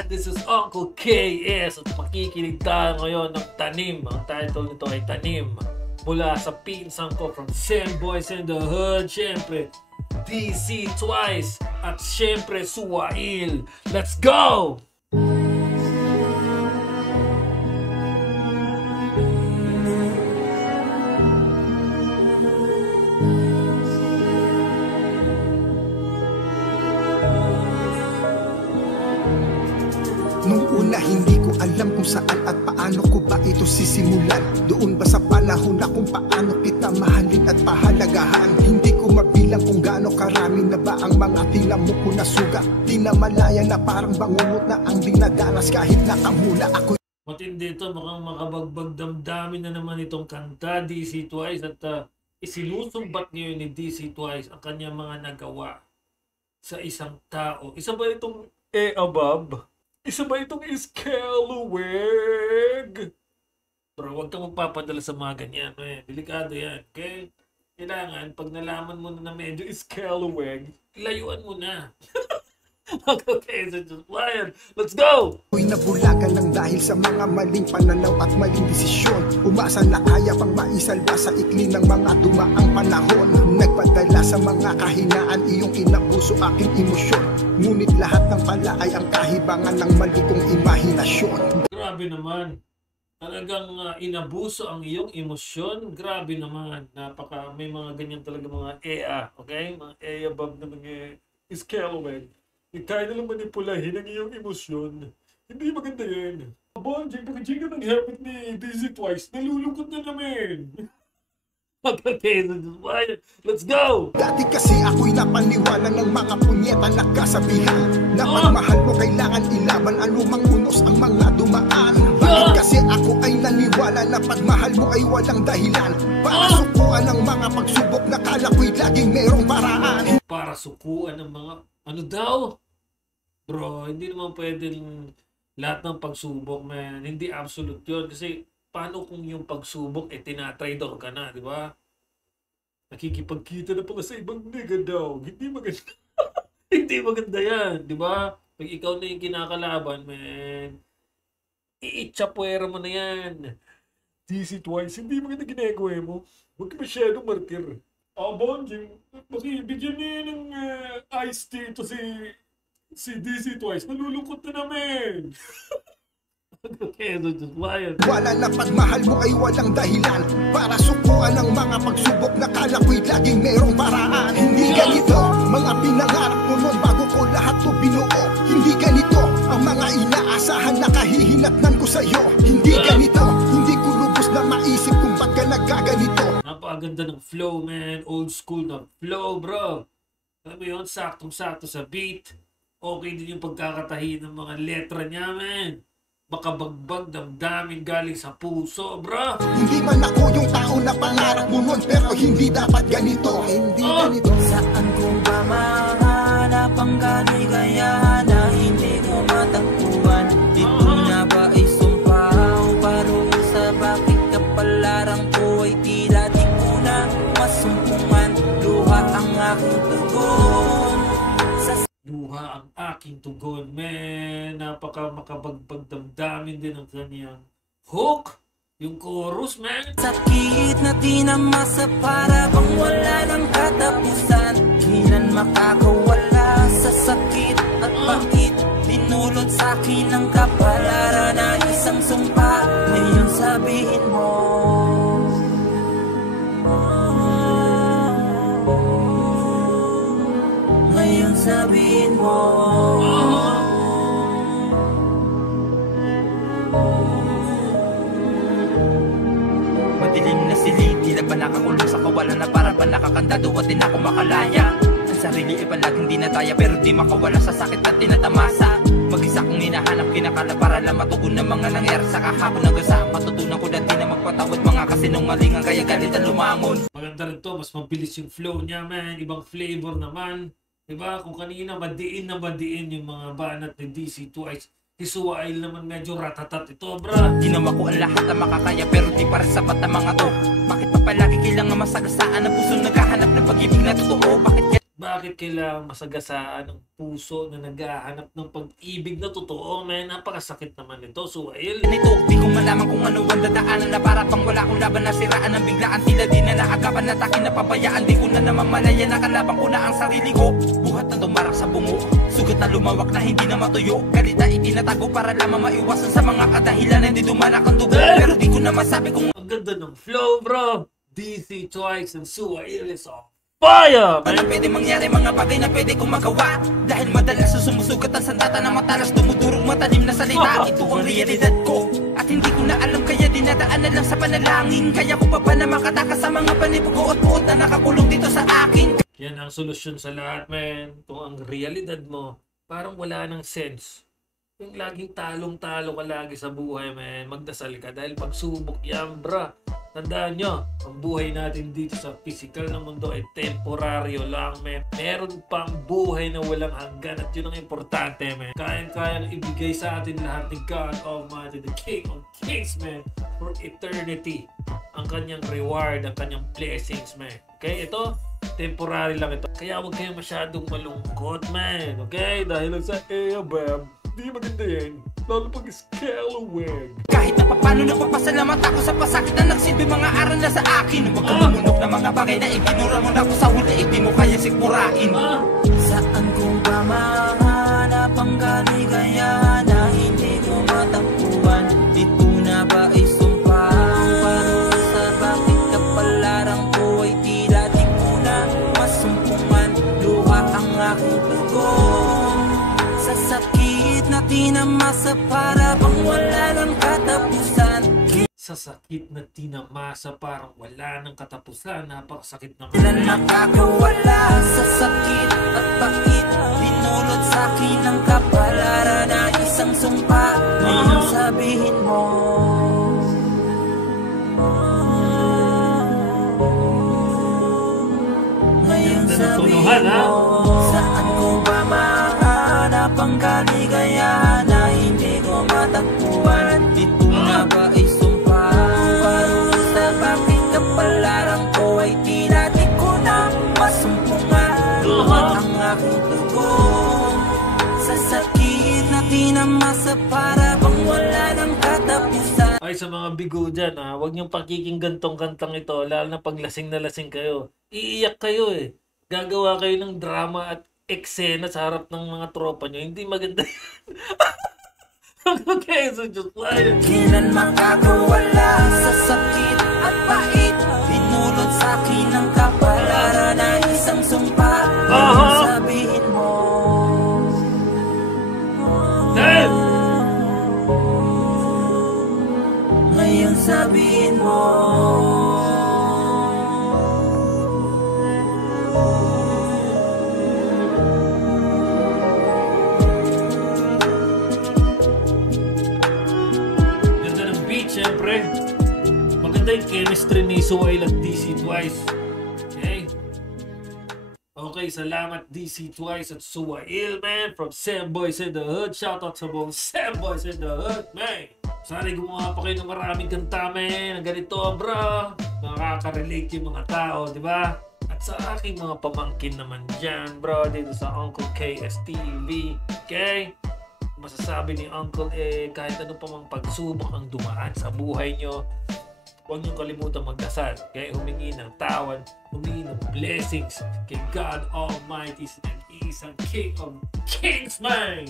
Yan! This is Uncle KS at makikinig tayo ngayon ng Tanim. Ang title nito ay Tanim. Mula sa pinsan ko from Same Boys in the Hood. Siyempre, DC Twice. At siyempre, Suwail. Let's go! Nung una hindi ko alam kung saan at paano ko ba ito sisimulan. Doon ba sa panahon na kung paano kita mahalin at pahalagahan. Hindi ko mabilang kung gaano karami na ba ang mga tinamo ko na sugat. Di na malaya na parang bangungot na ang dinadanas kahit nakamula ako. Matindi ito, mukhang makabagbag damdamin na naman itong kanta DC Twice at isilusumbat ngayon ni DC Twice ang kanyang mga nagawa sa isang tao. Isa ba itong above? Isa ba itong Scalawag? Pero huwag kang magpapadala sa mga ganyan. Delikado yan. Okay? Kailangan, pag nalaman mo na medyo Scalawag, layuan mo na. Okay, so just flying. Let's go! Ako'y nabulagan lang dahil sa mga maling pananaw at maling desisyon. Umasa na kaya pang maisalba sa ikli ng mga dumaang panahon. Nagpadala sa mga kahinaan, iyong inabuso aking emosyon. Ngunit lahat ng pala ay ang kahibangan ng mali kong imahinasyon. Grabe naman. Talagang inabuso ang iyong emosyon. Grabe naman. May mga ganyan talaga mga okay? Mga above na mga Scalawag. Kaya nalang manipulahin ang iyong emosyon. Hindi maganda yan. Bonjing, pag-jing ka ng habit ni DC Twice, nalulungkot na namin. Okay, let's go! Dati kasi ako'y napaniwala ng mga punyeta na kasabihan na pagmahal mo kailangan ilaban anumang unos ang mga dumaan. Bakit kasi ako ay naniwala na pagmahal mo ay walang dahilan para sukuan ang mga pagsubok na kala ko'y laging merong paraan. Para sukuan ng mga ano daw? Bro, hindi naman pwedeng lahat ng pagsubok, man. Hindi absolute yun. Kasi paano kung yung pagsubok tinatrador ka na, di ba? Nakikipagkita na pa sa ibang nigga daw. Hindi maganda. Hindi maganda yan, di ba? Pag ikaw na yung kinakalaban, man, iitsapwera mo na yan. DC Twice, hindi maganda ginagawa mo. Huwag ka masyadong martir. Bonjing, bigyan niya ng iced tea to si DC Twice. Nalulungkot na namin. Okay, so just wild. Wala na pagmahal mo ay walang dahilan para sukuan ang mga pagsubok na kala ko'y laging merong paraan. Hindi ganito mga pinangarap ko noon bago ko lahat to binuo. Hindi ganito ang mga inaasahan na kahihinatnan ko sa'yo. Hindi ganito, hindi ko lubos na maisip kung ba't ka nagkaganito. Napakaganda ng flow, man. Old school na flow, bro. Alam mo yun, saktong-sakto sa beat. Okay din yung pagkakatahi ng mga letra niya, man. Makabagbag damdamin galing sa puso, bro. Hindi man ako yung tao na pangarap mo nun, pero hindi dapat ganito. Hindi ganito. Saan ko ba mahanap ang gano'y kaya na hindi ko matagpuan? Dito na ba ay sumpa o parusa? Bakit kapalarang ko ay tila di ko na masumpungan? Luha ang aking tugon. Luha ang aking tugon, man. Napaka makabagbag damdamin din ang kanyang hook. Yung chorus, man. Sakit na tinamasa para bang wala ng katapusan. Kailan makakawala sa sakit at bakit dinulot sa akin ang kapalaran na isang sumpa. Ngayon sabihin mo ngayon sabihin mo madilim na silid, di na ba nakakulong sa kawalan na para ba nakakandado at di na ako makalaya. Ang sarili ay palaging dinataya pero di makawala sa sakit at tinatamasa. Mag-isa kong hinahanap kinakala para lang matugon ng mga nangyari sa kahapon hanggang sa matutunan ko dati na magpatawad mga kasinungalingan kaya galit ang lumangon. Maganda rin to, mas mabilis yung flow niya, man. Ibang flavor naman. Diba? Kung kanina madiin yung mga banat ni DC Twice. Si Suwail naman medyo ratatat ito, bra. Ginawa ko ang lahat na makakaya pero di pa rin sapat ang mga to. Bakit pa palagi kailangan masagasaan ang puso naghahanap ng pag-ibig na totoo? Bakit Bakit kailangan masagasaan ang puso na naghahanap ng pag-ibig na totoo, man? Napakasakit naman ito, Suwail. Nito, di ko malaman kung ano ang dadaanan na para pang wala akong laban na siraan ng biglaan. Tila di na naagapan na takin na pabayaan. Di ko na naman malaya na kalaban ko na ang sarili ko. Buhat na tumarak sa bungo, sugat na lumawak na hindi na matuyo. Galit na itinatago para lamang maiwasan sa mga kadahilan. Hindi dumalak ang dugo, pero di ko na masabi kung Ang ganda ng flow, bro. DC Twice and Suwail is on fire, ano man. pwede mangyari, mga bagay na pwede kong magawa. Dahil madalas sa sumusugat ang sandata na matalas, dumudurog matalim na salita. Ito ang realidad ko at hindi ko na alam, kaya dinadaan na lang sa panalangin. Kaya ko pa ba na makatakas sa mga panibugot-buot na nakakulong dito sa akin. Yan ang solusyon sa lahat, man. Kung ang realidad mo, parang wala nang sense. Yung laging talong-talo ka lagi sa buhay, man. Magdasal ka dahil pagsubok yan, bra. Tandaan nyo, ang buhay natin dito sa physical na mundo ay temporaryo lang, man. Meron pang buhay na walang hanggan at yun ang importante, man. Kayang-kayang ibigay sa atin lahat ni God Almighty, the King of Kings, man, for eternity. Ang kanyang reward, ang kanyang blessings, man. Okay, ito, temporary lang ito. Kaya huwag kayo masyadong malungkot, man. Okay? Dahil lang sa bam, di maganda yan. Lalo pag scalawag. Kahit na papano nagpapasalamat ako sa pasakit na nagsilbi mga aral na sa akin. Huwag ka mamunok na mga bagay na ibinura mo na ako sa huli, hindi mo kaya sikmurain. Saan ko ba mahanap ang kaligayahan na hindi ko matakbuhan? Dito na ba ay sumpa ang parusa? Bakit kapalaran ko ay tila di ko na masumpungan? Luha ang aking dugo sa sakit na tinamasa para bang wala ng katapusan. Sa sakit na tinamasa, parang wala ng katapusan. Napakasakit naman. Ilan nakakawala sa sakit at bakit dinulot sa akin ang kapalaran na isang sumpa. Ngayon sabihin mo, ngayon sabihin mo, saan ko ba mahanap ang kaligayahan na hindi ko matakbuhan? Dito na ba ay sumpa ang parusa? Bakit kapalaran ko ay tila di ko na masumpungan? Luhat ang aking dugo sa sakit na tinamasa para bang wala ng katapusan. Ay, sa mga bigo dyan, huwag niyong pakikinggan tong kantang ito, lalo na pag lasing na lasing kayo. Iiyak kayo eh. Gagawa kayo ng drama at eksena sa harap ng mga tropa niyo. Hindi maganda yan. Okay, so just like Kailan makakawala sa sakit at pait? Pinulot sa akin ang kapalaran na isang sumpa. Ngayon sabihin mo, Damn! ngayon sabihin mo, Ganda ng beat, syempre. Maganda yung chemistry ni Suwail at DC Twice. Okay? Okay, salamat DC Twice at Suwail, man. From Sam Boys in the Hood. Shoutout sa buong Sam Boys in the Hood, man. Sana gumawa pa kayo ng maraming kanta, man. Ang ganito, bro. Nakaka-relate yung mga tao, di ba? At sa aking mga pamangkin naman dyan, bro, dito sa Uncle KSTV. Okay? Masasabi ni Uncle, kahit ano pa mang pagsubok ang dumaan sa buhay nyo, huwag niyong kalimutan magdasal. Okay? Humingi ng tawan, humingi ng blessings kay God Almighty and isang King of Kings, man!